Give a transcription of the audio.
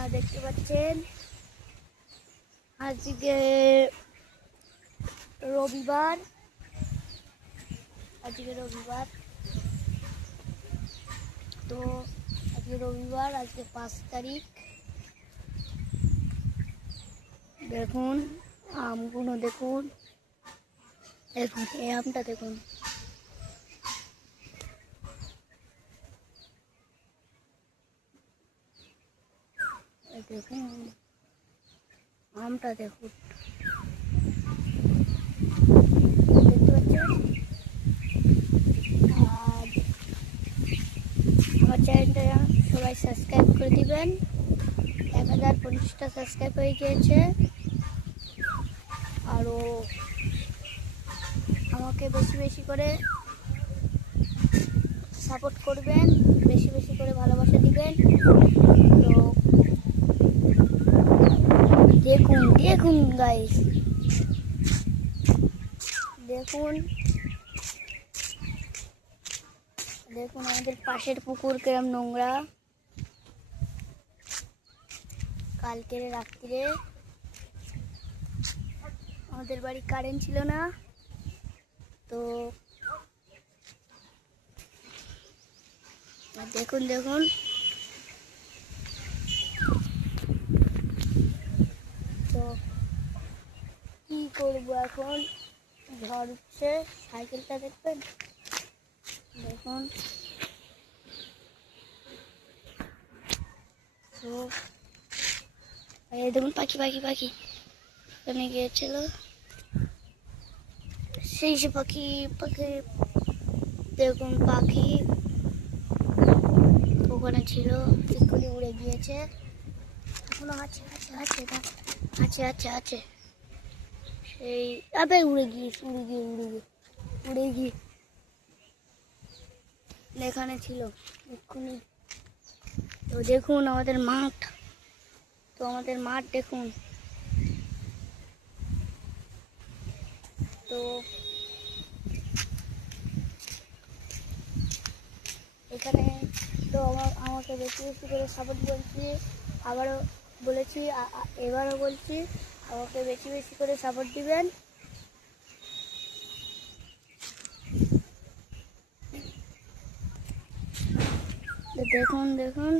আপনারা দেখতে পাচ্ছেন আজকে রবিবার। তো আজকে 5 তারিখ। দেখুন আমগুলো, দেখুন এই আমটা দেখুন। দেখুন আমটা দেখুন, দেখতে পাচ্ছেন। আর আমার চ্যানেলটা সবাই সাবস্ক্রাইব করে দিবেন। 1050টা সাবস্ক্রাইব হয়ে গিয়েছে। আরও আমাকে বেশি বেশি করে সাপোর্ট করবেন, বেশি বেশি করে ভালোবাসা দিবেন। তো দেখুন দেখুন গাইস, দেখুন দেখুন আমাদের পাশের পুকুর কিরম নোংরা। কালকের রাত্রিরে আমাদের বাড়ি কারেন্ট ছিল না, তো দেখুন দেখুন তো কি করবো এখন, ঝড় উঠছে। সাইকেলটা দেখবেন, দেখুন। তো এই দেখুন পাখি পাখি পাখি ওখানে গিয়েছিল, সেই সে পাখি পাখি দেখুন, পাখি ওখানে ছিল, এক্ষুনি উড়ে গিয়েছে। এখনো আছে আছে আছে আছে আছে আছে সেই আবার উড়ে গিয়ে এখানে ছিল এক্ষুনি। তো দেখুন আমাদের মাঠ, দেখুন। তো এখানে তো আমাকে বেশি বেশি করে সাপোর্ট বলছি, আবারও বলেছি, এবারও বলছি, আমাকে বেশি বেশি করে সাপোর্ট দিবেন। দেখুন দেখুন